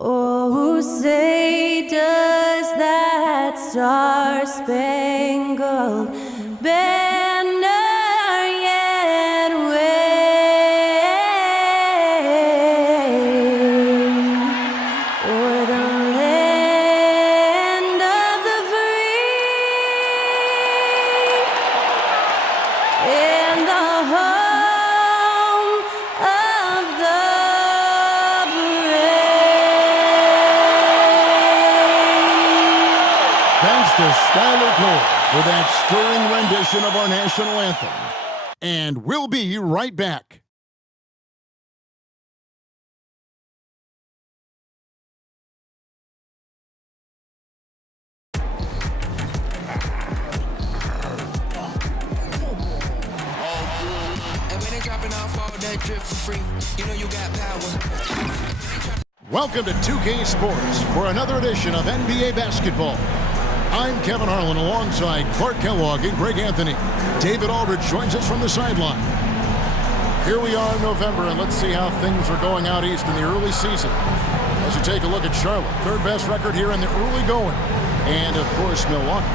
Oh, say does that star-spangled banner yet wave o'er the land of the free and the home of the Thanks to Skylar Cole for that stirring rendition of our national anthem. And we'll be right back. Welcome to 2K Sports for another edition of NBA basketball. I'm Kevin Harlan alongside Clark Kellogg and Greg Anthony. David Aldridge joins us from the sideline. Here we are in November, and let's see how things are going out east in the early season. As you take a look at Charlotte, third best record here in the early going. And, of course, Milwaukee,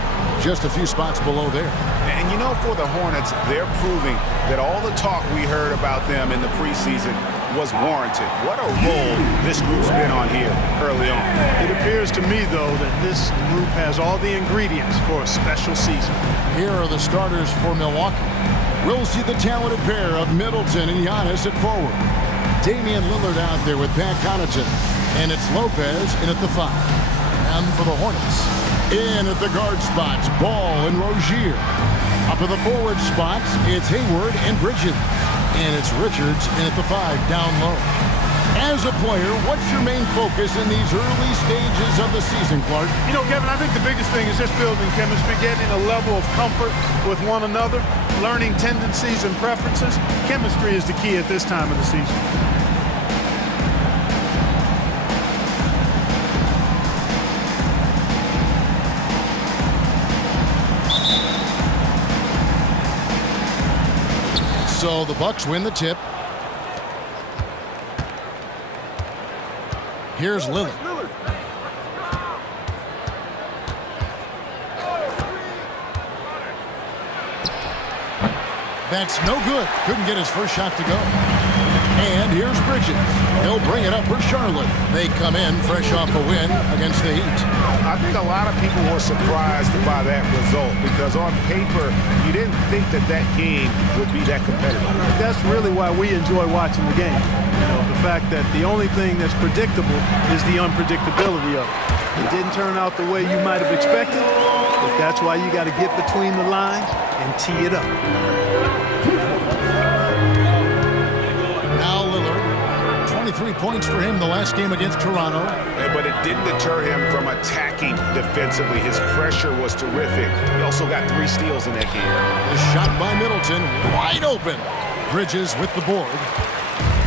just a few spots below there. And, you know, for the Hornets, they're proving that all the talk we heard about them in the preseason was warranted. What a role this group's been on here early on. It appears to me, though, that this group has all the ingredients for a special season. Here are the starters for Milwaukee. We'll see the talented pair of Middleton and Giannis at forward. Damian Lillard out there with Pat Connaughton. And it's Lopez in at the 5. And for the Hornets, in at the guard spots, Ball and Rozier. Up at the forward spots, it's Hayward and Bridges. And it's Richards in at the 5, down low. As a player, what's your main focus in these early stages of the season, Clark? You know, Kevin, I think the biggest thing is just building chemistry, getting a level of comfort with one another, learning tendencies and preferences. Chemistry is the key at this time of the season. So the Bucks win the tip. Here's Lillard. That's no good. Couldn't get his first shot to go. And here's Bridges. He'll bring it up for Charlotte. They come in fresh off a win against the Heat. I think a lot of people were surprised by that result because on paper, you didn't think that that game would be that competitive. That's really why we enjoy watching the game. You know, the fact that the only thing that's predictable is the unpredictability of it. It didn't turn out the way you might have expected, but that's why you got to get between the lines and tee it up. Now Lillard, 23 points for him the last game against Toronto. But it didn't deter him from attacking defensively. His pressure was terrific. He also got 3 steals in that game. The shot by Middleton, wide open. Bridges with the board.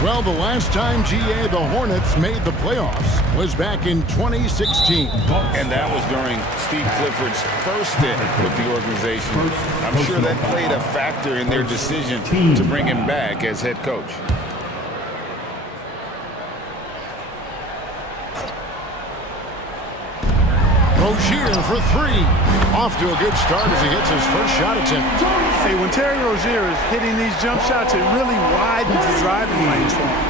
Well, the last time, GA, the Hornets made the playoffs was back in 2016. And that was during Steve Clifford's first stint with the organization. I'm sure that played a factor in their decision to bring him back as head coach. Rozier for 3. Off to a good start as he hits his first shot attempt. Hey, when Terry Rozier is hitting these jump shots, it really widens the driving lanes for him.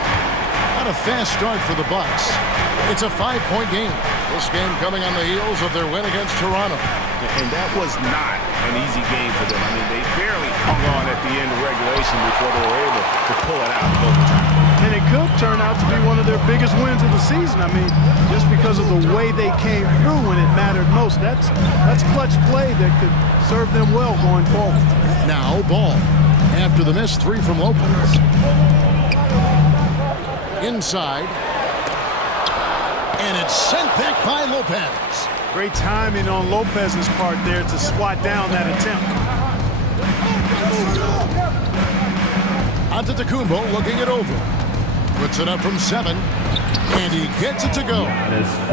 Not a fast start for the Bucks. It's a 5-point game. This game coming on the heels of their win against Toronto. And that was not an easy game for them. I mean, they barely hung on at the end of regulation before they were able to pull it out in overtime. And it could turn out to be one of their biggest wins of the season. I mean, just because of the way they came through when it mattered most. That's clutch play that could serve them well going forward. Now Ball, after the missed 3 from Lopez. Inside. And it's sent back by Lopez. Great timing on Lopez's part there to swat down that attempt. Antetokounmpo looking it over. Puts it up from 7. And he gets it to go.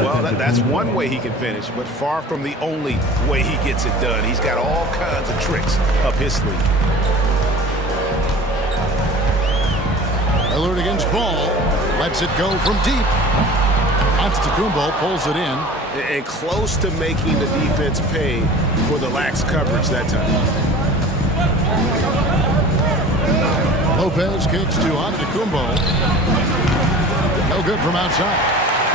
Well, that's one way he can finish, but far from the only way he gets it done. He's got all kinds of tricks up his sleeve. Lillard against Ball. Lets it go from deep. Antetokounmpo pulls it in. And close to making the defense pay for the lax coverage that time. Lopez kicks to Antetokounmpo. No good from outside.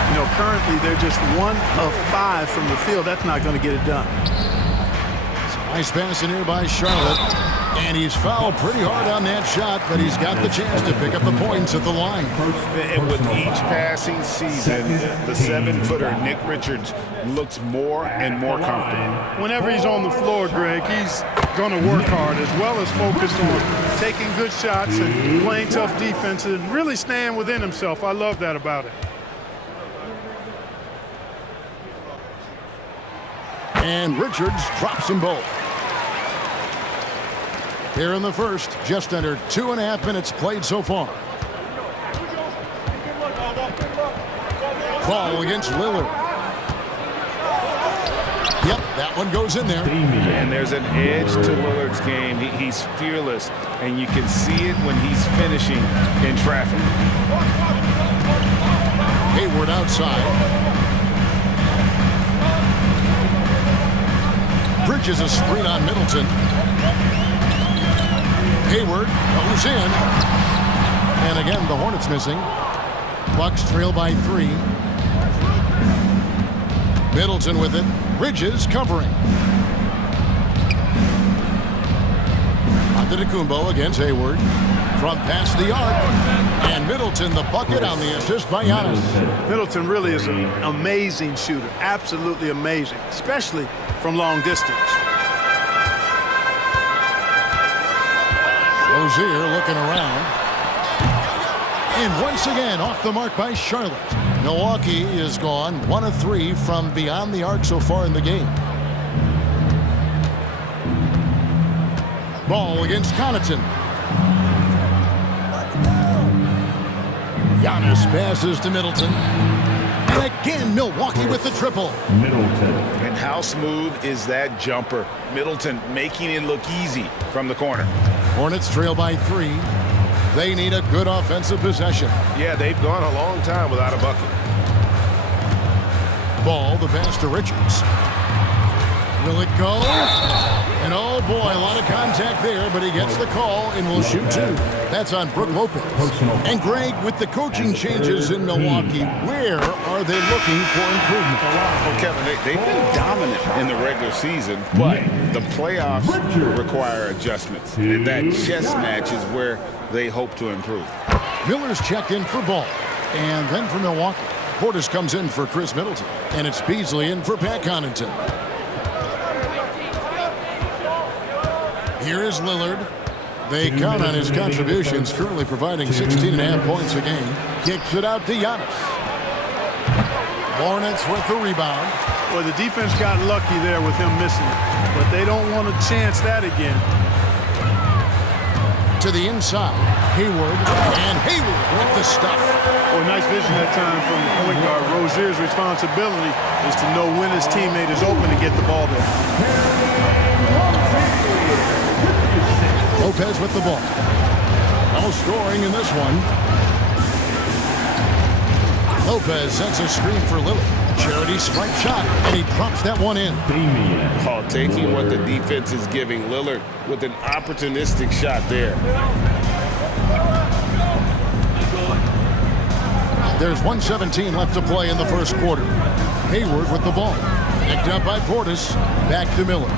You know, currently they're just 1 of 5 from the field. That's not going to get it done. Nice pass in here by Charlotte. And he's fouled pretty hard on that shot, but he's got the chance to pick up the points at the line. And with each passing season, the 7-footer Nick Richards looks more and more comfortable. Whenever he's on the floor, Greg, he's going to work hard as well as focus on taking good shots and playing tough defense and really staying within himself. I love that about it. And Richards drops them both. Here in the first, just under 2.5 minutes played so far. Ball against Lillard. Yep, that one goes in there. And there's an edge to Lillard's game. He's fearless, and you can see it when he's finishing in traffic. Hayward outside. Bridges a screen on Middleton. Hayward goes in. And again, the Hornets missing. Bucks trail by 3. Middleton with it. Bridges covering. Antetokounmpo against Hayward. From past the arc. And Middleton the bucket on the assist by Giannis. Middleton really is an amazing shooter. Absolutely amazing. Especially from long distance. Rozier looking around. And once again off the mark by Charlotte. Milwaukee is gone 1 of 3 from beyond the arc so far in the game. Ball against Connaughton. Giannis passes to Middleton. And again, Milwaukee with the triple. Middleton. And how smooth is that jumper? Middleton making it look easy from the corner. Hornets trail by 3. They need a good offensive possession. Yeah, they've gone a long time without a bucket. Ball, the pass to Richards. Will it go? And oh boy, a lot of contact there, but he gets the call and will shoot 2. That's on Brook Lopez. And Greg, with the coaching changes in Milwaukee, where are they looking for improvement? Well, Kevin, they've been dominant in the regular season, but the playoffs require adjustments. And that chess match is where they hope to improve. Miller's checked in for Ball. And then for Milwaukee, Portis comes in for Chris Middleton. And it's Beasley in for Pat Connaughton. Here is Lillard. They count on his contributions, currently providing 16.5 points a game. Kicks it out to Giannis. Hornets with the rebound. Well, the defense got lucky there with him missing it, but they don't want to chance that again. To the inside, Hayward, and Hayward with the stuff. Oh, nice vision that time from the point guard. Rozier's responsibility is to know when his teammate is open and get the ball there. Lopez with the ball. No scoring in this one. Lopez sends a screen for Lillard. Charity stripe shot, and he drops that one in. Taking what the defense is giving Lillard with an opportunistic shot there. There's 1:17 left to play in the first quarter. Hayward with the ball. Picked up by Portis. Back to Miller.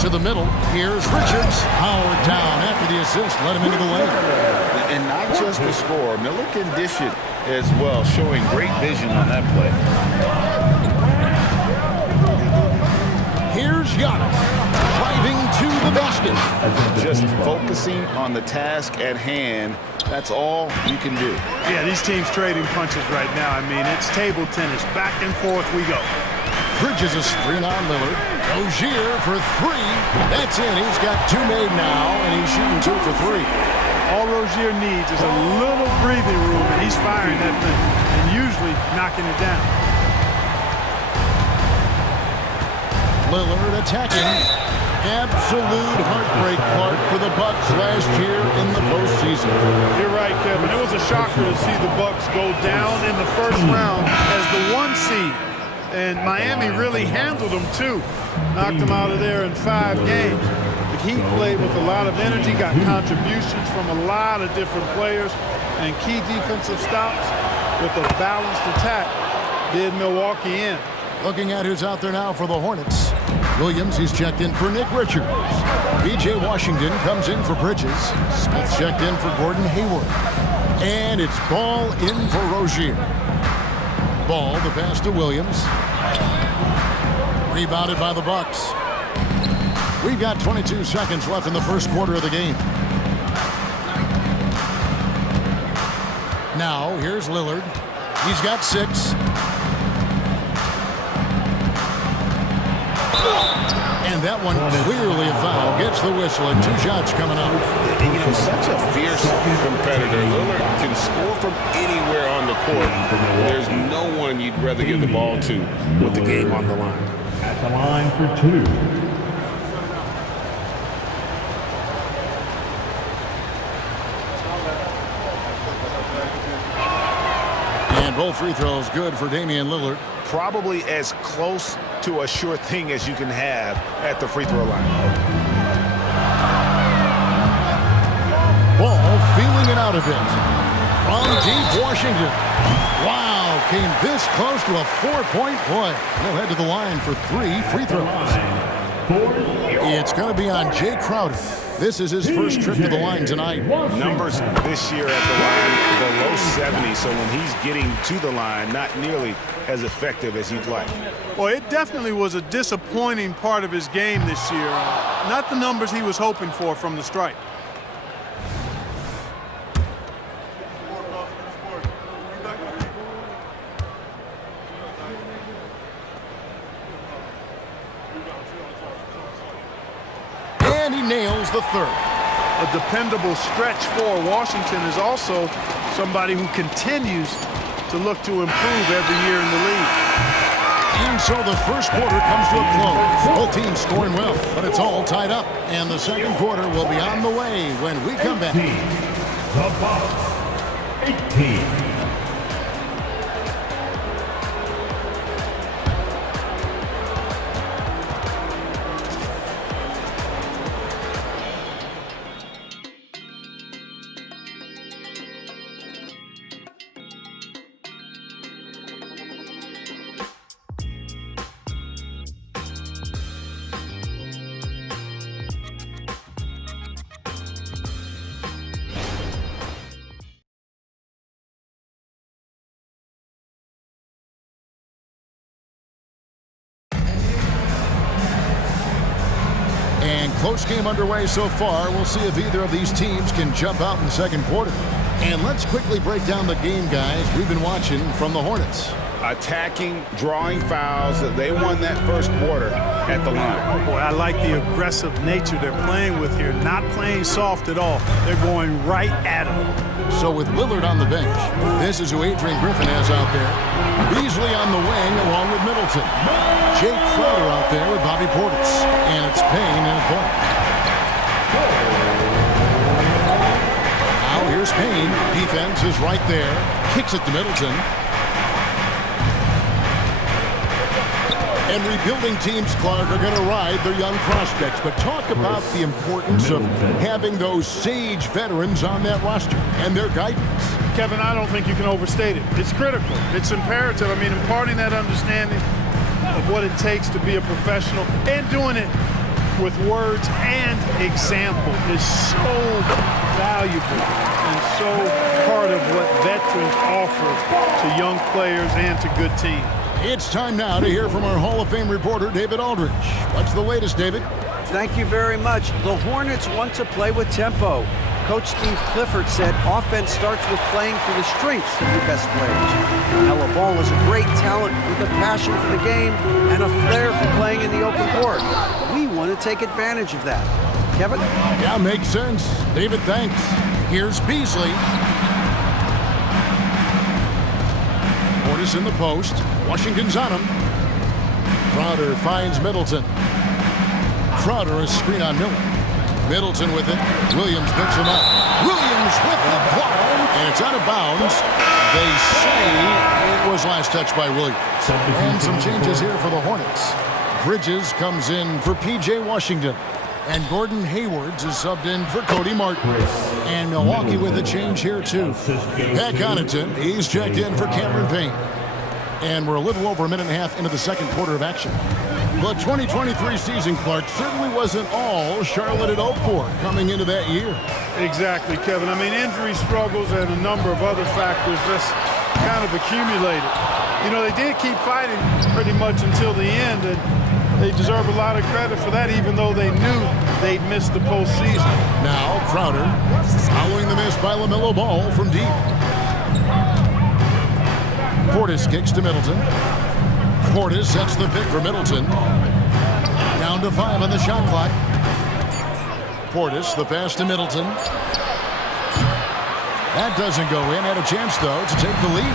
To the middle. Here's Richards. Howard down after the assist. Let him into the lane. And not just the score. Miller can dish it as well, showing great vision on that play. Here's Giannis. Driving to the basket. Just focusing on the task at hand. That's all you can do. Yeah, these teams trading punches right now. I mean, it's table tennis. Back and forth we go. Bridges a screen on Lillard. Rozier for 3. That's in. He's got 2 made now, and he's shooting 2 for 3. All Rozier needs is a little breathing room, and he's firing that thing, and usually knocking it down. Lillard attacking. Absolute heartbreak, Clark, for the Bucks last year in the postseason. You're right, Kevin. It was a shocker to see the Bucks go down in the first round as the 1 seed. And Miami really handled them, too. Knocked them out of there in 5 games. The Heat played with a lot of energy, got contributions from a lot of different players, and key defensive stops with a balanced attack did Milwaukee in. Looking at who's out there now for the Hornets. Williams, he's checked in for Nick Richards. B.J. Washington comes in for Bridges. Smith checked in for Gordon Hayward. And it's Ball in for Rozier. Ball, the pass to Williams. Rebounded by the Bucks. We've got 22 seconds left in the first quarter of the game. Now, here's Lillard. He's got 6. And that one clearly a foul. Gets the whistle and 2 shots coming up. And, you know, such a fierce competitor. Lillard can score from anywhere on the court. There's no one you'd rather give the ball to with the game on the line. At the line for 2. And both free throws good for Damian Lillard. Probably as close to a sure thing as you can have at the free throw line. Ball feeling it out a bit. From deep Washington. Wow, came this close to a 4-point play. He'll head to the line for 3 free throws. It's going to be on Jay Crowder. This is his first trip to the line tonight. Numbers this year at the line below 70, so when he's getting to the line, not nearly as effective as you'd like. Well, it definitely was a disappointing part of his game this year. Not the numbers he was hoping for from the stripe. And he nails the third. A dependable stretch for Washington is also somebody who continues to look to improve every year in the league. And so the first quarter comes to a close. Both teams scoring well, but it's all tied up. And the second quarter will be on the way when we come back. The Bucks, 18. Close game underway so far. We'll see if either of these teams can jump out in the second quarter. And let's quickly break down the game, guys, we've been watching from the Hornets. Attacking, drawing fouls. They won that first quarter at the line. Boy, I like the aggressive nature they're playing with here. Not playing soft at all. They're going right at him. So with Lillard on the bench, this is who Adrian Griffin has out there. Beasley on the wing along with Middleton. Jay Crowder out there with Bobby Portis. And it's Payne in a point. Now here's Payne. Defense is right there. Kicks it to Middleton. And rebuilding teams, Clark, are going to ride their young prospects. But talk about the importance of having those sage veterans on that roster and their guidance. Kevin, I don't think you can overstate it. It's critical. It's imperative. I mean, imparting that understanding of what it takes to be a professional and doing it with words and example is so valuable and so part of what veterans offer to young players and to good teams. It's time now to hear from our Hall of Fame reporter, David Aldridge. What's the latest, David? Thank you very much. The Hornets want to play with tempo. Coach Steve Clifford said offense starts with playing for the strengths of your best players. Ella Ball is a great talent with a passion for the game and a flair for playing in the open court. We want to take advantage of that. Kevin? Yeah, makes sense. David, thanks. Here's Beasley. Portis in the post. Washington's on him. Crowder finds Middleton. Crowder is screen on Miller. Middleton with it. Williams picks him up. Williams with the block. And it's out of bounds. They say it was last touched by Williams. And some changes here for the Hornets. Bridges comes in for P.J. Washington. And Gordon Haywards is subbed in for Cody Martin. And Milwaukee with a change here, too. Pat Connaughton, he's checked in for Cameron Payne. And we're a little over a minute and a half into the second quarter of action. The 2023 season, Clark, certainly wasn't all Charlotte had hoped for coming into that year. Exactly, Kevin. I mean, injury struggles and a number of other factors just kind of accumulated. You know, they did keep fighting pretty much until the end, and they deserve a lot of credit for that, even though they knew they'd missed the postseason. Now, Crowder, following the miss by LaMelo Ball from deep. Portis kicks to Middleton. Portis sets the pick for Middleton. Down to 5 on the shot clock. Portis, the pass to Middleton. That doesn't go in. Had a chance, though, to take the lead.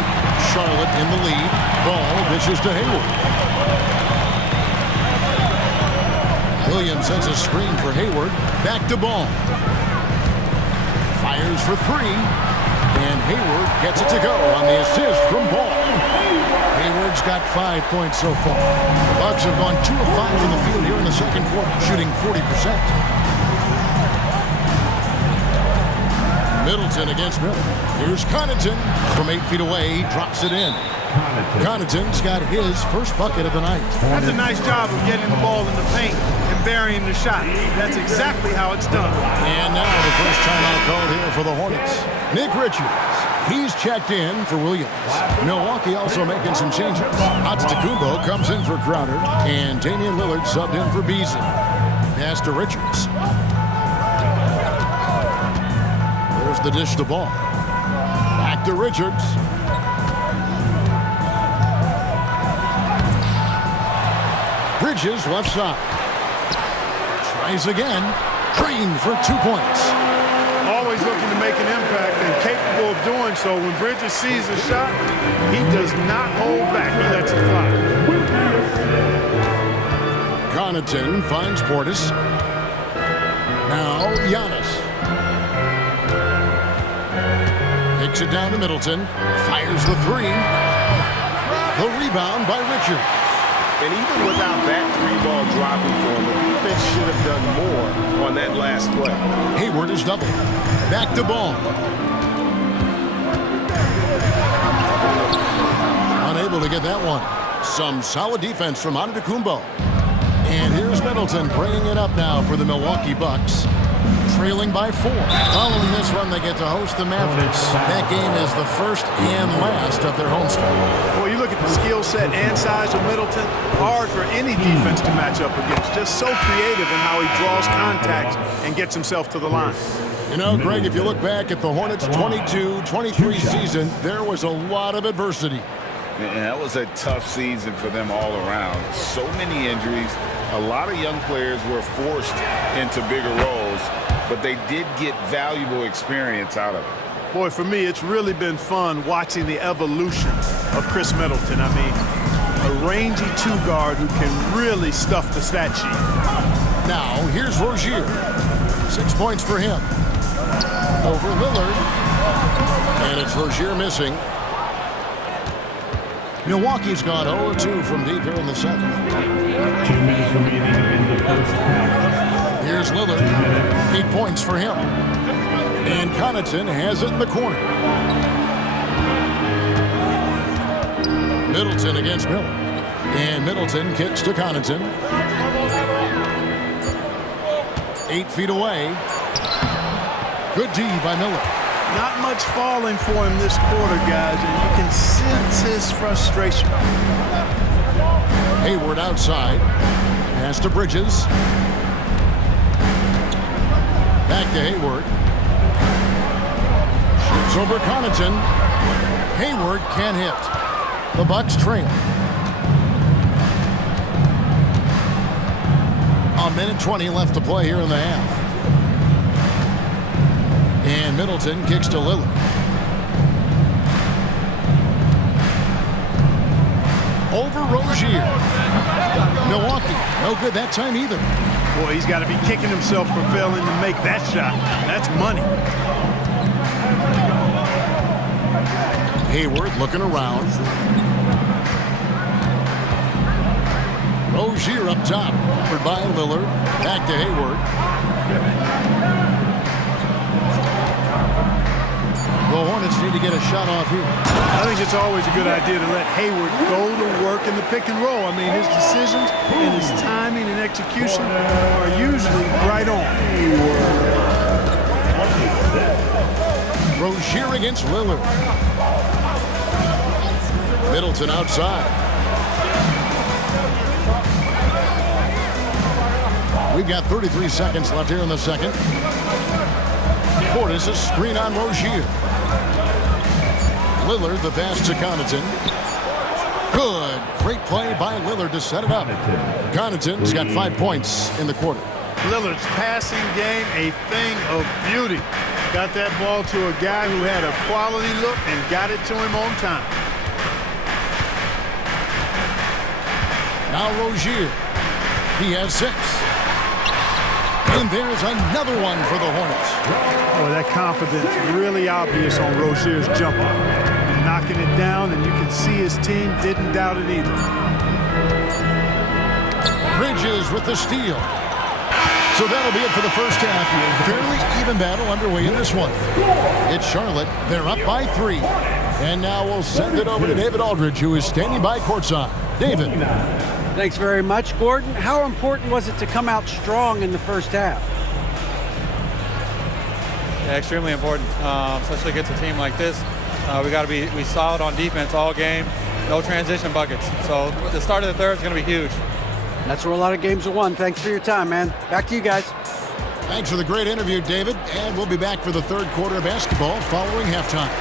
Charlotte in the lead. Ball dishes to Hayward. Williams sends a screen for Hayward. Back to Ball. Fires for 3. And Hayward gets it to go on the assist from Ball. Hayward's got 5 points so far. The Bucks have gone 2 of 5 from the field here in the second quarter, shooting 40%. Middleton against Miller. Here's Connaughton from 8 feet away. He drops it in. Connaughton's got his first bucket of the night. That's a nice job of getting the ball in the paint and burying the shot. That's exactly how it's done. And now the first timeout called here for the Hornets. Nick Richards, he's checked in for Williams. Milwaukee also making some changes. Antetokounmpo comes in for Crowder, and Damian Lillard subbed in for Beasley. Pass to Richards. There's the dish to Ball. Back to Richards. Bridges left side. Tries again. Green for 2 points. Always looking to make an impact and capable of doing so. When Bridges sees a shot, he does not hold back. He lets it fly. Connaughton finds Portis. Now Giannis. Takes it down to Middleton. Fires the 3. The rebound by Richards. And even without that 3-ball dropping for him, the defense should have done more on that last play. Hayward is doubled. Back to Ball. Unable to get that one. Some solid defense from Antetokounmpo. And here's Middleton bringing it up now for the Milwaukee Bucks. Trailing by 4. Following this run, they get to host the Mavericks. That game is the first and last of their homestand. Well, you look at the skill set and size of Middleton, hard for any defense to match up against. Just so creative in how he draws contact and gets himself to the line. You know, Greg, if you look back at the Hornets' 22-23 season, there was a lot of adversity. And that was a tough season for them all around. So many injuries. A lot of young players were forced into bigger roles, but they did get valuable experience out of it. Boy, for me, it's really been fun watching the evolution of Chris Middleton. I mean, a rangy 2-guard who can really stuff the stat sheet. Now, here's Rozier. 6 points for him. Over Lillard. And it's Rozier missing. Milwaukee's gone 0-2 from deep here in the second. 2 minutes remaining in the first half. Here's Lillard. 8 points for him. And Connaughton has it in the corner. Middleton against Miller. And Middleton kicks to Connaughton. 8 feet away. Good D by Miller. Not much falling for him this quarter, guys, and you can sense his frustration. Hayward outside. Pass to Bridges. Back to Hayward. Shoots over Connaughton. Hayward can't hit. The Bucks trail. A minute 20 left to play here in the half. And Middleton kicks to Lillard. over Rozier. Milwaukee, no good that time either. Boy, he's got to be kicking himself for failing to make that shot. That's money. Hayward looking around. Rozier up top, covered by Lillard. Back to Hayward. The Hornets need to get a shot off here. I think it's always a good idea to let Hayward go to work in the pick and roll. I mean, his decisions and his timing and execution are usually right on. Rozier against Lillard. Middleton outside. We've got 33 seconds left here in the second. Portis a screen on Rozier. Lillard the pass to Connaughton. Good. Great play by Lillard to set it up. Connaughton's got 5 points in the quarter. Lillard's passing game, a thing of beauty. Got that ball to a guy who had a quality look and got it to him on time. Now Rozier. He has 6. And there's another one for the Hornets. Oh, that confidence really obvious on Rozier's jumper. Knocking it down, and you can see his team didn't doubt it either. Bridges with the steal. So that'll be it for the first half. Fairly even battle underway in this one. It's Charlotte. They're up by 3. And now we'll send it over to David Aldridge, who is standing by courtside. David. Thanks very much, Gordon. How important was it to come out strong in the first half? Yeah, extremely important, especially against a team like this. We got to be solid on defense all game. No transition buckets. So the start of the third is going to be huge. That's where a lot of games are won. Thanks for your time, man. Back to you guys. Thanks for the great interview, David. And we'll be back for the third quarter of basketball following halftime.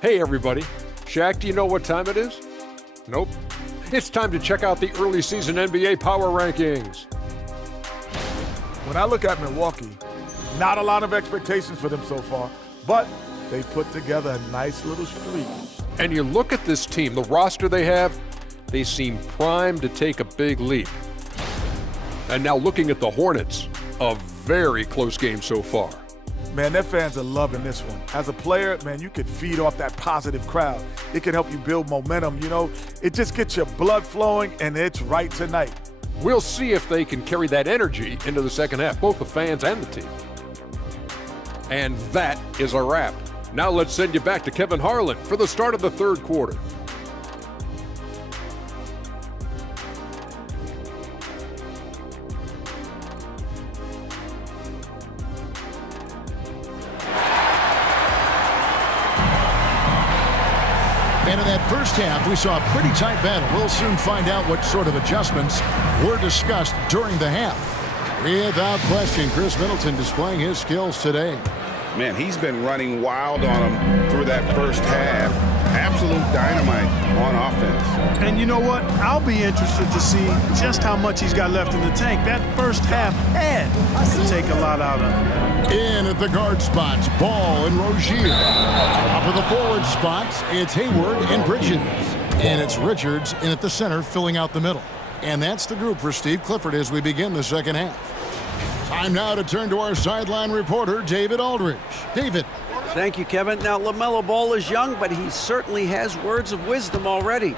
Hey everybody, Shaq, do you know what time it is? Nope. It's time to check out the early season NBA Power Rankings. When I look at Milwaukee, not a lot of expectations for them so far, but they put together a nice little streak. And you look at this team, the roster they have, they seem primed to take a big leap. And now looking at the Hornets, a very close game so far. Man, their fans are loving this one. As a player, man, you could feed off that positive crowd. It can help you build momentum, you know. It just gets your blood flowing, and it's right tonight. We'll see if they can carry that energy into the second half, both the fans and the team. And that is a wrap. Now let's send you back to Kevin Harlan for the start of the third quarter. And in that first half, we saw a pretty tight battle. We'll soon find out what sort of adjustments were discussed during the half. Without question, Chris Middleton displaying his skills today. Man, he's been running wild on him through that first half. Absolute dynamite on offense. And you know what? I'll be interested to see just how much he's got left in the tank. That first half had to take a lot out of him. In at the guard spots, Ball and Rozier. Up at the forward spots, it's Hayward and Bridges. And it's Richards in at the center, filling out the middle. And that's the group for Steve Clifford as we begin the second half. Time now to turn to our sideline reporter, David Aldridge. David. Thank you, Kevin. Now, LaMelo Ball is young, but he certainly has words of wisdom already.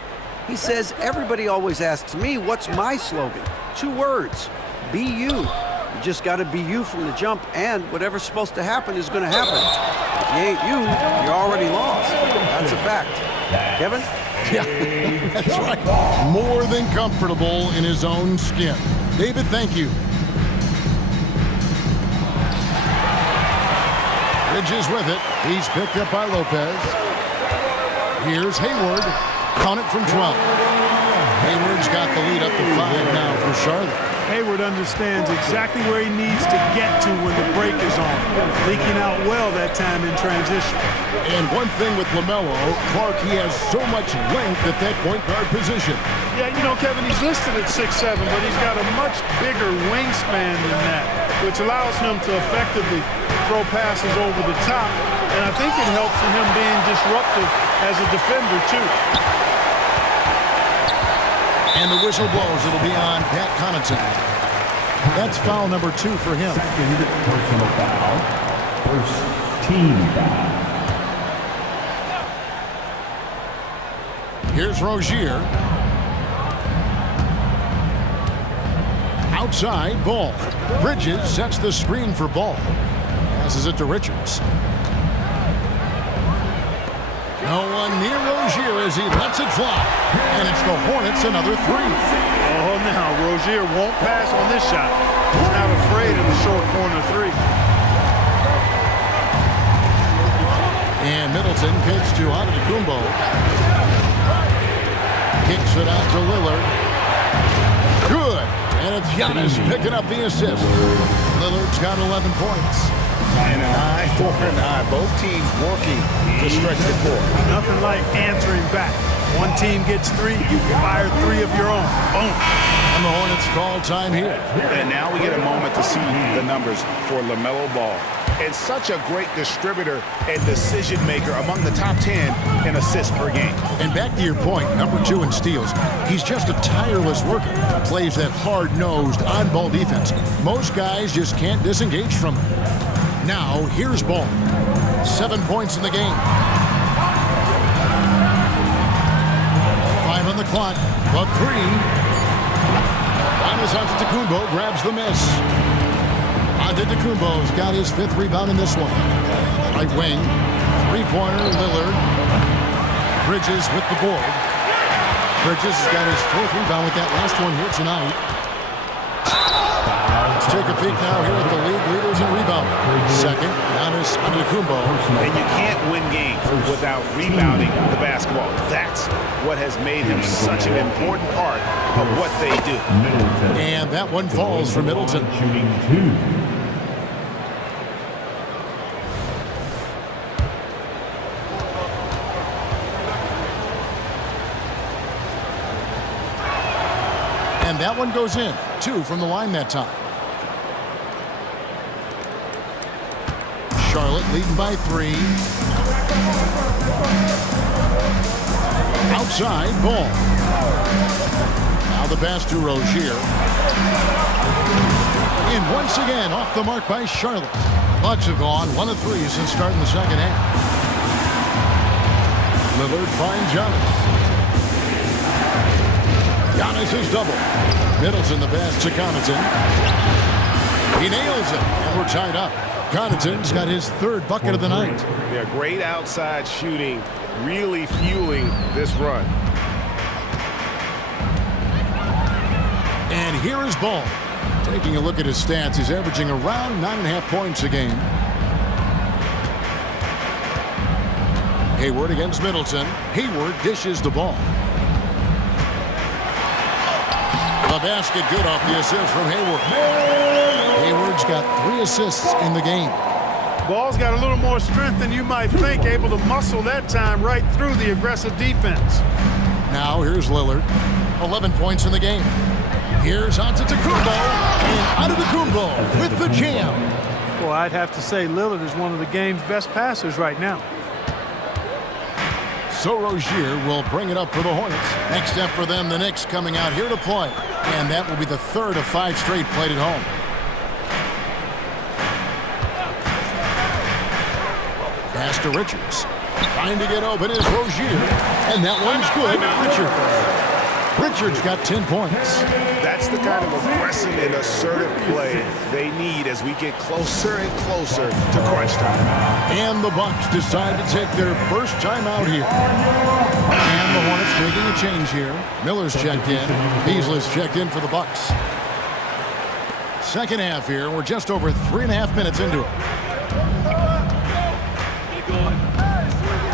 He says, everybody always asks me, what's my slogan? 2 words, be you. You just got to be you from the jump, and whatever's supposed to happen is going to happen. If you ain't you, you're already lost. That's a fact. Kevin? Yeah, that's right. More than comfortable in his own skin. David, thank you. Bridges with it. He's picked up by Lopez. Here's Hayward. Count it from 12. Hayward's got the lead up to 5 now for for Charlotte. Hayward understands exactly where he needs to get to when the break is on. Leaking out well that time in transition. And one thing with LaMelo, Clark, he has so much length at that point guard position. Yeah, you know, Kevin, he's listed at 6'7", but he's got a much bigger wingspan than that, which allows him to effectively throw passes over the top. And I think it helps in him being disruptive as a defender, too. And the whistle blows. It'll be on Pat Connaughton. That's foul number 2 for him. Second personal foul. First team foul. Here's Rozier. Outside, Ball. Bridges sets the screen for Ball. Passes it to Richards. No one near Rozier as he lets it fly. And it's the Hornets another 3. Oh, now Rozier won't pass on this shot. He's not afraid of the short corner 3. And Middleton kicks to Antetokounmpo. Kicks it out to Lillard. Good. And it's Giannis picking up the assist. Lillard's got 11 points. And an eye for an eye. Both teams working to stretch the court. Nothing like answering back. One team gets 3, you fire 3 of your own. Boom. And the Hornets call time here. And now we get a moment to see the numbers for LaMelo Ball. And such a great distributor and decision maker among the top 10 in assists per game. And back to your point, number 2 in steals. He's just a tireless worker. Plays that hard-nosed, on-ball defense. Most guys just can't disengage from him. Now, here's Ball. 7 points in the game. 5 on the clock, but 3. Giannis Antetokounmpo grabs the miss. Antetokounmpo's got his 5th rebound in this one. Right wing, 3-pointer, Lillard. Bridges with the board. Bridges has got his 4th rebound with that last one here tonight. Let's take a peek now here at the league leaders in rebounding. Second, Giannis Antetokounmpo. And you can't win games without rebounding the basketball. That's what has made him such an important part of what they do. And that one falls for Middleton. Shooting 2. And that one goes in. 2 from the line that time. Charlotte leading by 3. Outside, Ball. Now the pass to Rozier. And once again, off the mark by Charlotte. Bucks have gone 1 of 3 since starting the second half. Lillard finds Giannis. Giannis is double. Middleton the pass to Connaughton. He nails it, and we're tied up. Connaughton's got his 3rd bucket of the night. Yeah, great outside shooting, really fueling this run. And here is Ball. Taking a look at his stats, he's averaging around 9.5 points a game. Hayward against Middleton. Hayward dishes the ball. The basket good off the assist from Hayward. Hayward's got 3 assists in the game. Ball's got a little more strength than you might think, able to muscle that time right through the aggressive defense. Now here's Lillard. 11 points in the game. Here's Antetokounmpo. And Antetokounmpo with the jam. Well, I'd have to say Lillard is one of the game's best passers right now. So Rozier will bring it up for the Hornets. Next step for them, the Knicks coming out here to play. And that will be the 3rd of 5 straight played at home. Pass to Richards. Trying to get open is Rozier. And that one's good. Richards got 10 points. That's the kind of aggressive and assertive play they need as we get closer and closer to crunch time. And the Bucks decide to take their first time out here. And the Hornets making a change here. Miller's checked in. Beasley's checked in for the Bucks. Second half here. We're just over 3.5 minutes into it.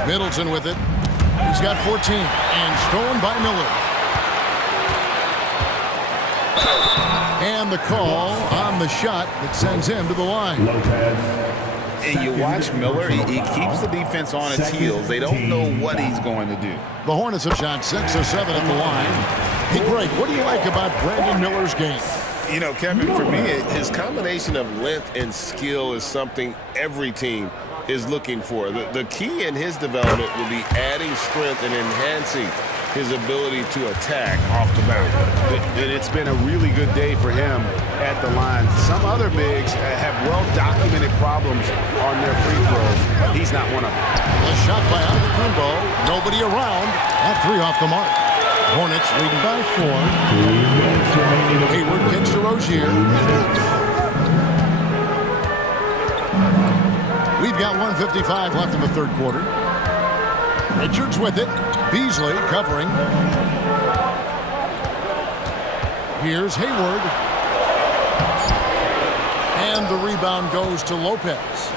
Middleton with it. He's got 14. And stolen by Miller. And the call on the shot that sends him to the line. And you watch Miller, he keeps the defense on its heels. They don't know what he's going to do. The Hornets have shot 6 or 7 at the line. Hey, Greg, what do you like about Brandon Miller's game? You know, Kevin, for me, his combination of length and skill is something every team is looking for. The key in his development will be adding strength and enhancing his ability to attack off the bounce. And it's been a really good day for him at the line. Some other bigs have well-documented problems on their free throws. He's not one of them. A shot by Antetokounmpo. Nobody around. That 3 off the mark. Hornets leading by 4. Hayward kicks to Rozier. We've got 1:55 left in the third quarter. Richards with it. Beasley covering. Here's Hayward. And the rebound goes to Lopez.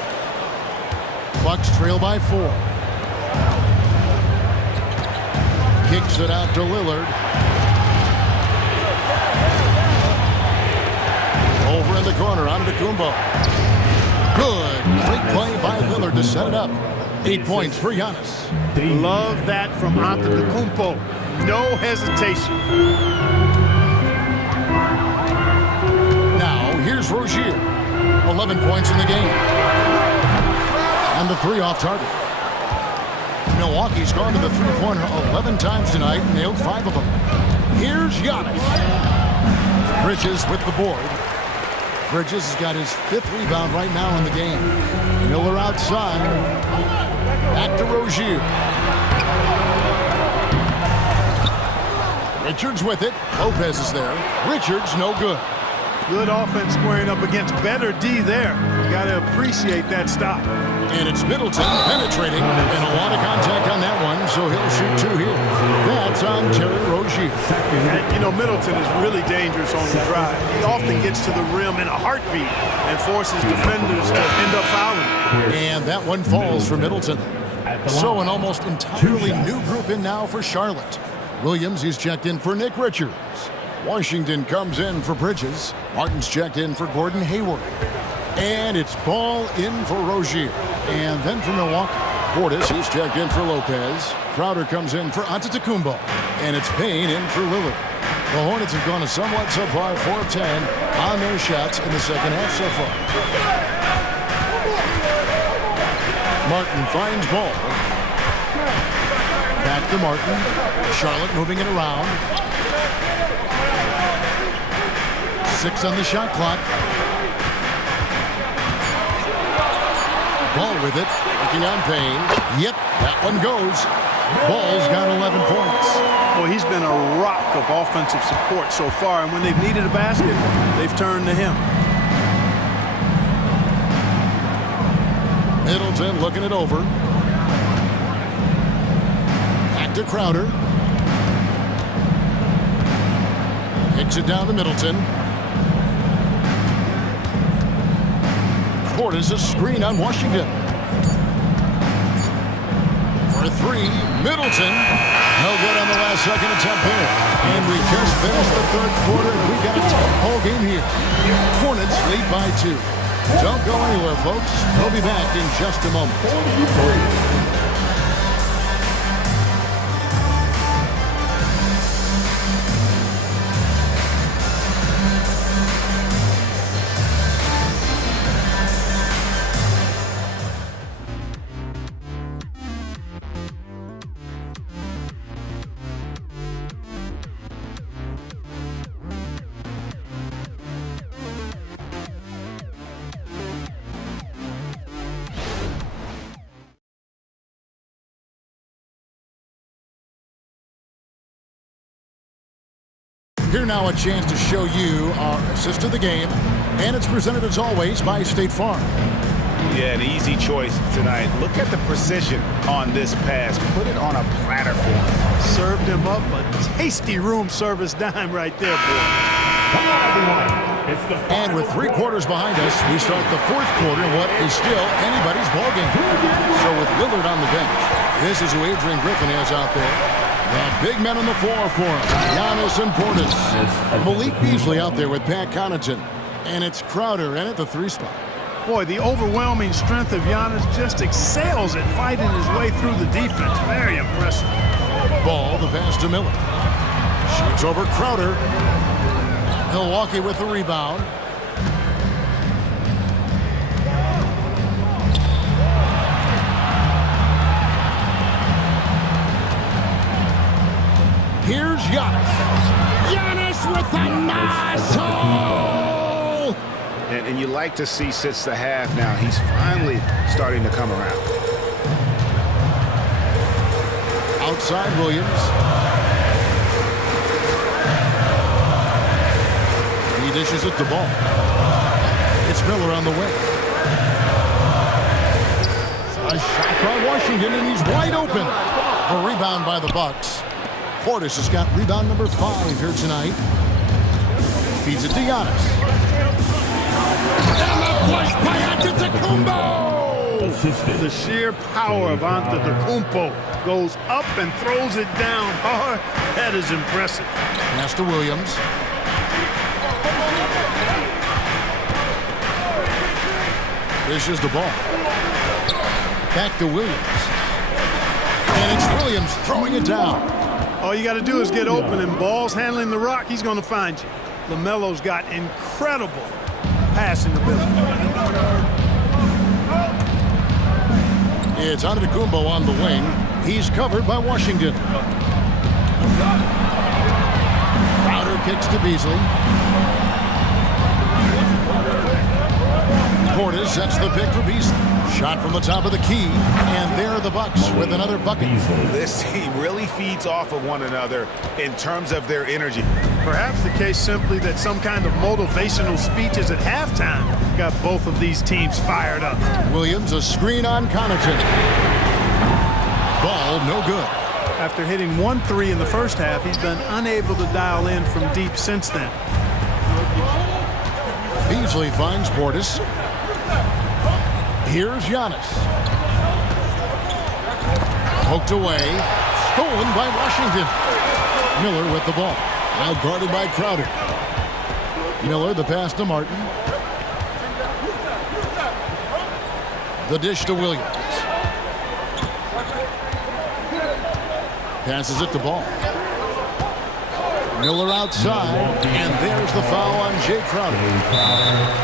Bucks trail by 4. Kicks it out to Lillard. Over in the corner, Antetokounmpo. Good. Great play by Lillard to set it up. 8 points for Giannis. Love that from Antetokounmpo. No hesitation. Now, here's Rozier. 11 points in the game. And the 3 off target. Milwaukee's gone to the three-pointer 11 times tonight and nailed 5 of them. Here's Giannis. Bridges with the board. Bridges has got his 5th rebound right now in the game. Miller outside. Back to Rozier. Richards with it. Lopez is there. Richards no good. Good offense squaring up against better D there. You got to appreciate that stop. And it's Middleton penetrating, and a lot of contact on that one, so he'll shoot 2 here. That's on Terry Rozier. And, you know, Middleton is really dangerous on the drive. He often gets to the rim in a heartbeat and forces defenders to end up fouling. And that one falls for Middleton. So an almost entirely new group in now for Charlotte. Williams, he's checked in for Nick Richards. Washington comes in for Bridges. Martin's checked in for Gordon Hayward. And it's ball in for Rozier. And then for Milwaukee, Portis, he's checked in for Lopez. Crowder comes in for Antetokounmpo. And it's Payne in for Lillard. The Hornets have gone a somewhat subpar 4 of 10 on their shots in the second half so far. Martin finds ball. Back to Martin. Charlotte moving it around. 6 on the shot clock. Ball with it. Looking on Payne. Yep, that one goes. Ball's got 11 points. Well, he's been a rock of offensive support so far, and when they've needed a basket, they've turned to him. Middleton looking it over. Back to Crowder. Kicks it down to Middleton. Portis a screen on Washington. For 3, Middleton. No good on the last second attempt there. And we just finished the third quarter, and we got a tight game here. Hornets lead by 2. Don't go anywhere, folks. We'll be back in just a moment. Here now a chance to show you our assist of the game, and it's presented as always by State Farm. Yeah, an easy choice tonight. Look at the precision on this pass. Put it on a platter for him. Served him up a tasty room service dime right there, boy. And with 3 quarters behind us, we start the fourth quarter in what is still anybody's ballgame. So with Lillard on the bench, this is who Adrian Griffin has out there. The big men on the floor for him. Giannis and Portis. Malik Beasley out there with Pat Connaughton. And it's Crowder in at the 3 spot. Boy, the overwhelming strength of Giannis just excels at fighting his way through the defense. Very impressive. Ball, the pass to Miller. Shoots over Crowder. Milwaukee with the rebound. Here's Giannis. Giannis with the nozzle! And you like to see since the half now, he's finally starting to come around. Outside Williams. He dishes it the ball. It's Miller on the way. A shot by Washington, and he's wide open. A rebound by the Bucks. Portis has got rebound number 5 here tonight. Feeds it to Giannis. And the flush by Antetokounmpo! The sheer power of Antetokounmpo goes up and throws it down hard. That is impressive. Pass to Williams. Dishes the ball. Back to Williams. And it's Williams throwing it down. All you got to do is get open, and Ball's handling the rock. He's going to find you. LaMelo's got incredible passing ability. It's Antetokounmpo on the wing. He's covered by Washington. Crowder kicks to Beasley. Portis sets the pick for Beasley. Shot from the top of the key, and there are the Bucks with another bucket. This team really feeds off of one another in terms of their energy. Perhaps the case simply that some kind of motivational speeches at halftime got both of these teams fired up. Williams, a screen on Connaughton. Ball, no good. After hitting 1 3 in the first half, he's been unable to dial in from deep since then. Beasley finds Portis. Here's Giannis. Poked away. Stolen by Washington. Miller with the ball. Now guarded by Crowder. Miller, the pass to Martin. The dish to Williams. Passes it to Ball. Miller outside, and there's the foul on Jay Crowder.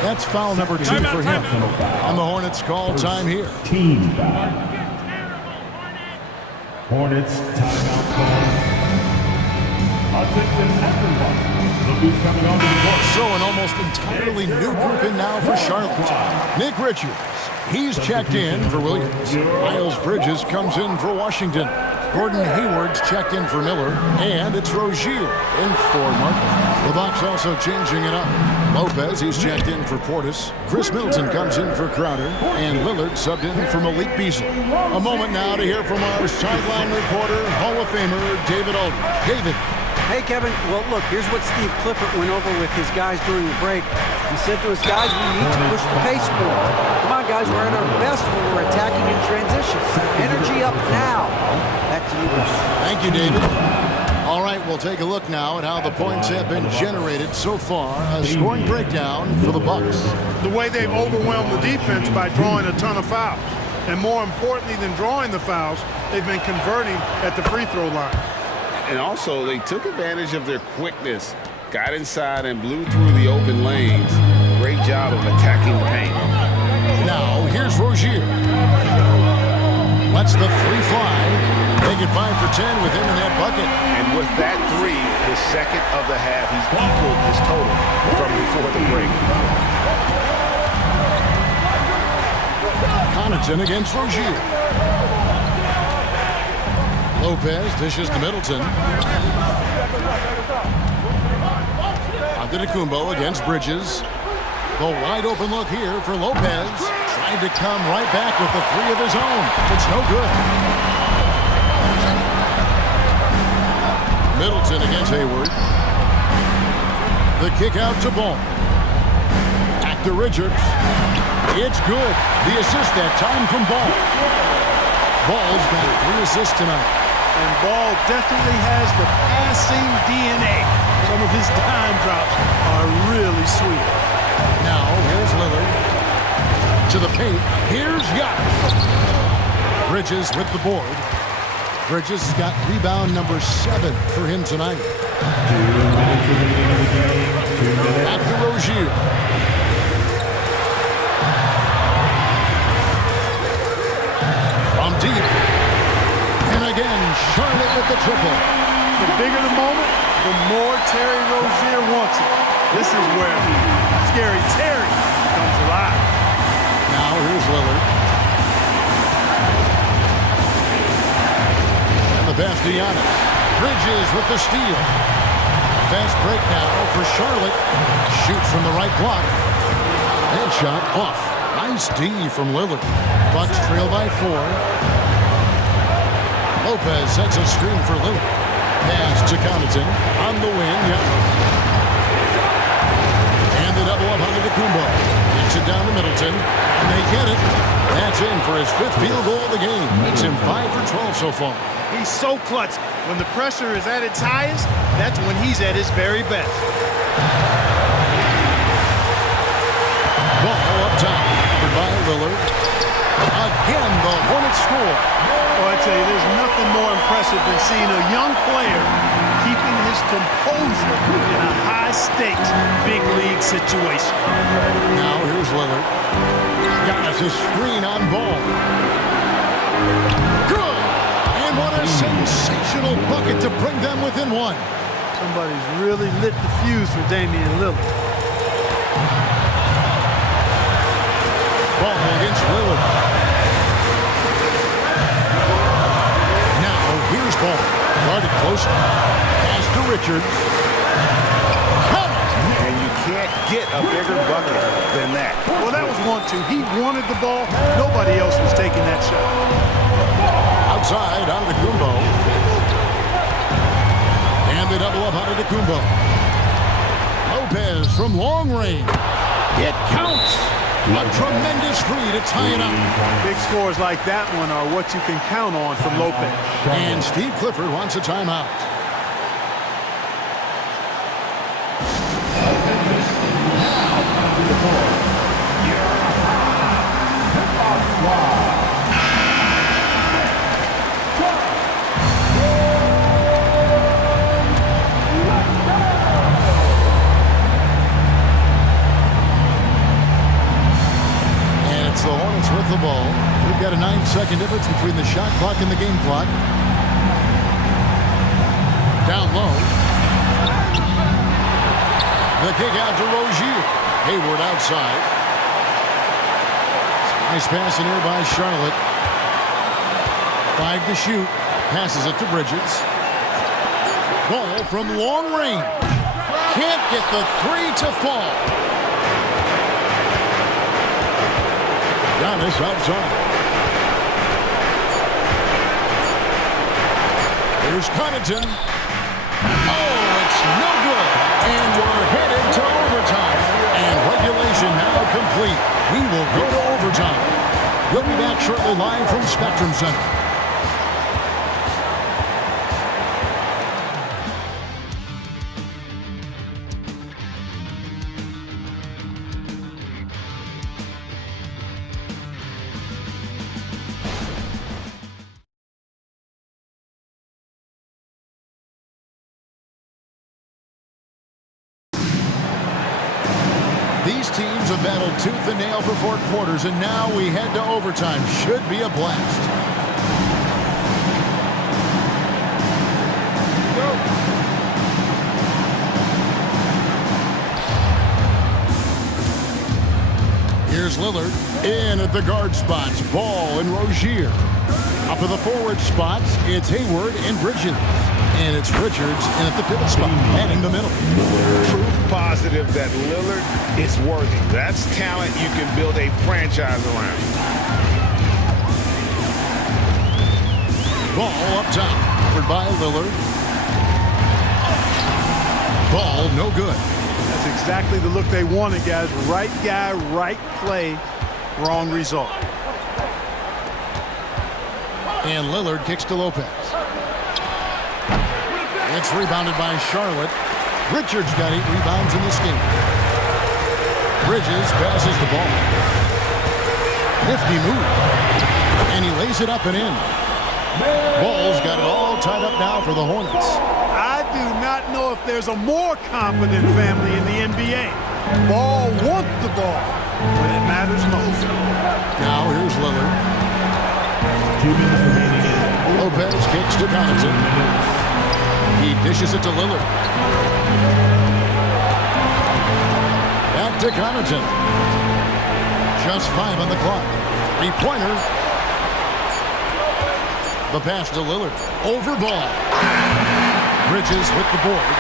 That's foul number 2 for him. And the Hornets call time here. Team foul. Hornets timeout call. Attention everyone. Look who's coming on the court. So an almost entirely new group in now for Charlotte. Nick Richards, he's checked in for Williams. Miles Bridges comes in for Washington. Gordon Hayward's checked in for Miller, and it's Rozier in for Martin. The Bucks also changing it up. Lopez, he's checked in for Portis. Chris Middleton comes in for Crowder, and Lillard subbed in for Malik Beasley. A moment now to hear from our sideline reporter, Hall of Famer David Aldridge. David. Hey, Kevin. Well, look, here's what Steve Clifford went over with his guys during the break. He said to his guys, we need to push the pace more. Come on, guys, we're at our best when we're attacking in transition. Energy up now. Back to you, guys. Thank you, David. All right, we'll take a look now at how the points have been generated so far. A scoring breakdown for the Bucks. The way they've overwhelmed the defense by drawing a ton of fouls. And more importantly than drawing the fouls, they've been converting at the free throw line. And also, they took advantage of their quickness, got inside and blew through the open lanes. Great job of attacking the paint. Now, here's Rozier. Lets the 3 fly. Make it 5 for 10 with him in that bucket. And with that 3, his second of the half, he's equaled his total from before the break. Connaughton against Rozier. Lopez dishes to Middleton. Antetokounmpo against Bridges. The wide open look here for Lopez. Tried to come right back with the 3 of his own. It's no good. Middleton against Hayward. The kick out to Ball. Back to Richards. It's good. The assist that time from Ball. Ball's got 3 assists tonight. And Ball definitely has the passing DNA. Some of his dime drops are really sweet. Now, here's Lillard. To the paint. Here's Giannis. Bridges with the board. Bridges has got rebound number 7 for him tonight. Back to Rozier. From deep. And again, Charlotte with the triple. The bigger the moment, the more Terry Rozier wants it. This is where Scary Terry comes alive. Now here's Lillard. And the pass to Giannis. Bridges with the steal. Fast break now for Charlotte. Shoots from the right block. And shot off. Nice D from Lillard. Bucks trail by 4. Lopez sets a screen for Lillard. Pass to Connaughton. On the wing, Giannis. And the double up on Antetokounmpo. Kicks it down to Middleton. And they get it. That's in for his 5th field goal of the game. Makes him 5 for 12 so far. He's so clutch. When the pressure is at its highest, that's when he's at his very best. Ball up top. By Lillard. Again, the Hornets score. Oh, I tell you, there's nothing more impressive than seeing a young player keeping his composure in a high-stakes, big-league situation. Now here's Lillard. Giannis a screen on Ball. Good! And what a sensational bucket to bring them within 1. Somebody's really lit the fuse for Damian Lillard. Ball against Lillard. Now here's Ball. Guarded closer. Pass to Richards. And you can't get a bigger bucket than that. Well, that was 1-2. He wanted the ball. Nobody else was taking that shot. Outside on Antetokounmpo. And they double up on Antetokounmpo. Lopez from long range. It counts. A tremendous 3 to tie it up. Big scores like that one are what you can count on from Lopez. And Steve Clifford wants a timeout. The Hornets with the ball. We've got a 9-second difference between the shot clock and the game clock. Down low. The kick out to Rozier. Hayward outside. Nice pass in here by Charlotte. 5 to shoot. Passes it to Bridges. Ball from long range. Can't get the 3 to fall. Giannis outside. Here's Connaughton. Oh, it's no good. And we're headed to overtime. And regulation now complete. We will go to overtime. We'll be back shortly live from Spectrum Center. These teams have battled tooth and nail for 4 quarters, and now we head to overtime. Should be a blast. Here's Lillard in at the guard spots. Ball and Rozier. Up at the forward spots, it's Hayward and Bridges. And it's Richards in at the pivot spot, manning the middle. Proof positive that Lillard is worthy. That's talent you can build a franchise around. Ball up top, covered by Lillard. Ball no good. That's exactly the look they wanted, guys. Right guy, right play, wrong result. And Lillard kicks to Lopez. It's rebounded by Charlotte. Richards got 8 rebounds in this game. Bridges passes the ball. Nifty move. And he lays it up and in. Ball's got it all tied up now for the Hornets. I do not know if there's a more confident family in the NBA. Ball wants the ball when it matters most. Now here's Lillard. 2 minutes remaining. Lopez kicks to Connaughton. He dishes it to Lillard. Back to Connaughton. Just 5 on the clock. 3-pointer. The pass to Lillard. Over ball. Bridges with the board.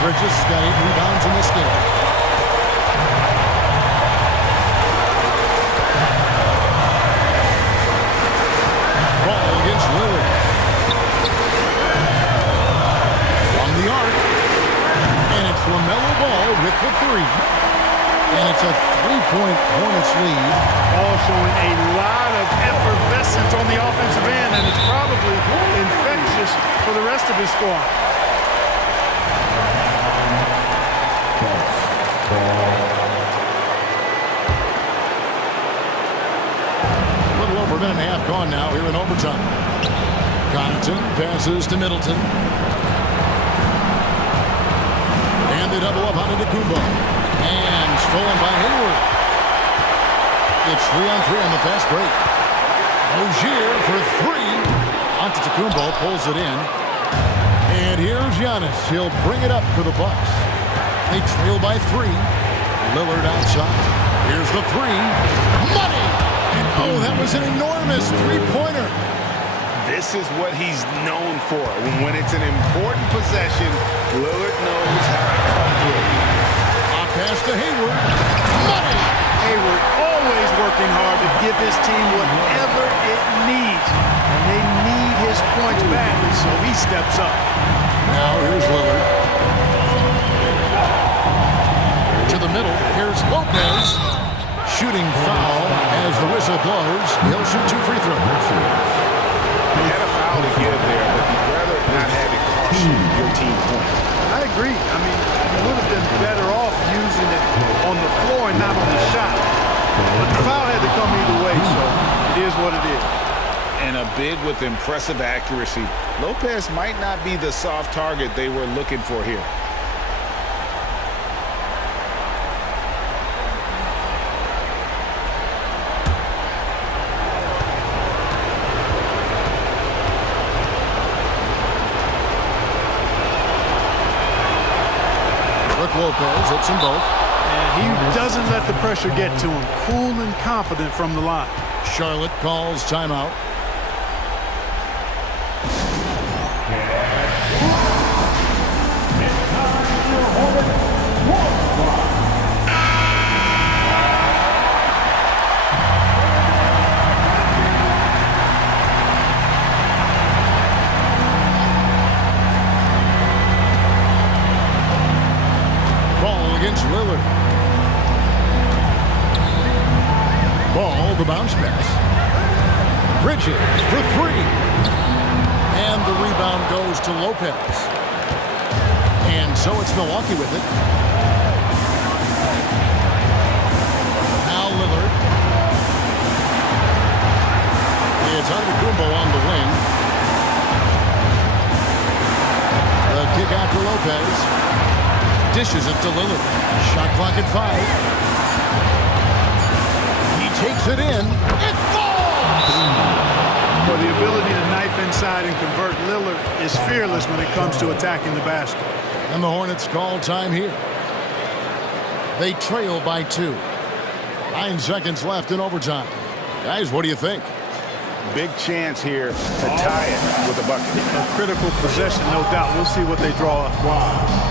Bridges got 8 rebounds in this game. Ball against Lillard. From the arc. And it's LaMelo Ball with the 3. And it's a 3-point Hornets lead. Ball showing a lot of effervescence on the offensive end, and it's probably infectious for the rest of his squad. A little over a minute and a half gone now here in overtime. Connaughton passes to Middleton. And they double up on Antetokounmpo. And stolen by Hayward. It's 3-on-3 on the fast break. Rozier for 3. Antetokounmpo pulls it in. And here's Giannis. He'll bring it up for the Bucks. They trail by 3. Lillard outside. Here's the 3. Money! And oh, that was an enormous 3-pointer. This is what he's known for. When it's an important possession, Lillard knows how to come through. Pass to Hayward. Money! Hayward always working hard to give his team whatever it needs. And they need his points badly, so he steps up. Now here's Lillard. To the middle. Here's Lopez. Shooting foul as the whistle blows. He'll shoot 2 free throws. He had a foul to give there, but you'd rather not have it cost your team points. I agree. I mean, you would have been better off using it on the floor and not on the shot. But the foul had to come either way, so it is what it is. And a big with impressive accuracy. Lopez might not be the soft target they were looking for here. Lopez hits them both. And he doesn't let the pressure get to him. Cool and confident from the line. Charlotte calls timeout. Against Lillard. Ball, the bounce pass. Bridges for 3. And the rebound goes to Lopez. And so it's Milwaukee with it. Now Lillard. It's Antetokounmpo on the wing. The kick out to Lopez. Dishes it to Lillard. Shot clock at 5. He takes it in. It falls! Well, the ability to knife inside and convert Lillard is fearless when it comes to attacking the basket. And the Hornets call time here. They trail by 2. 9 seconds left in overtime. Guys, what do you think? Big chance here to tie it with a bucket. A critical possession, no doubt. We'll see what they draw up. Wow.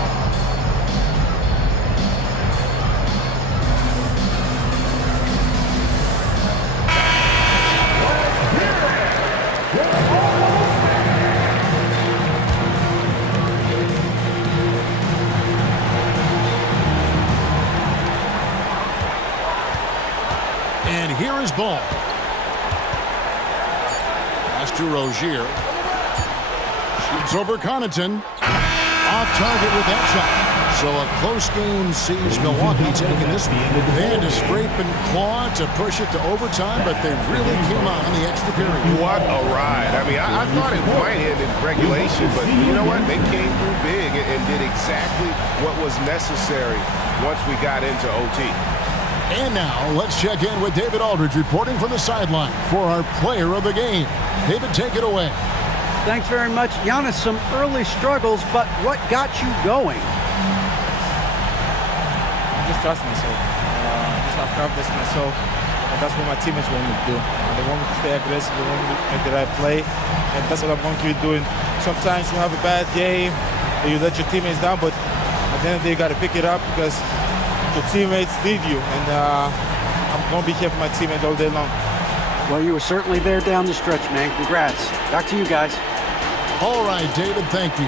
And here is Ball. Pass to Rozier. Shoots over Connaughton. Off target with that shot. So a close game sees Milwaukee taking this one. They had to scrape and claw to push it to overtime, but they really came out in the extra period. What a ride. I mean, I thought it might end in regulation, but you know what? They came through big and did exactly what was necessary once we got into OT. And now, let's check in with David Aldridge reporting from the sideline for our player of the game. David, take it away. Thanks very much. Giannis, some early struggles, but what got you going? Just trust myself. Just have confidence in myself. And that's what my teammates want me to do. They want me to stay aggressive. They want me to make the right play. And that's what I'm going to keep doing. Sometimes you have a bad game and you let your teammates down, but at the end of the day, you got to pick it up because your teammates need you. And I'm going to be here for my teammates all day long. Well, you were certainly there down the stretch, man. Congrats. Back to you guys. All right, David, thank you.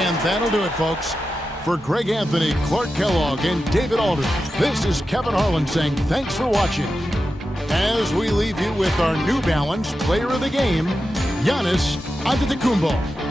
And that'll do it, folks. For Greg Anthony, Clark Kellogg, and David Aldridge, this is Kevin Harlan saying thanks for watching. As we leave you with our New Balance Player of the Game, Giannis Antetokounmpo.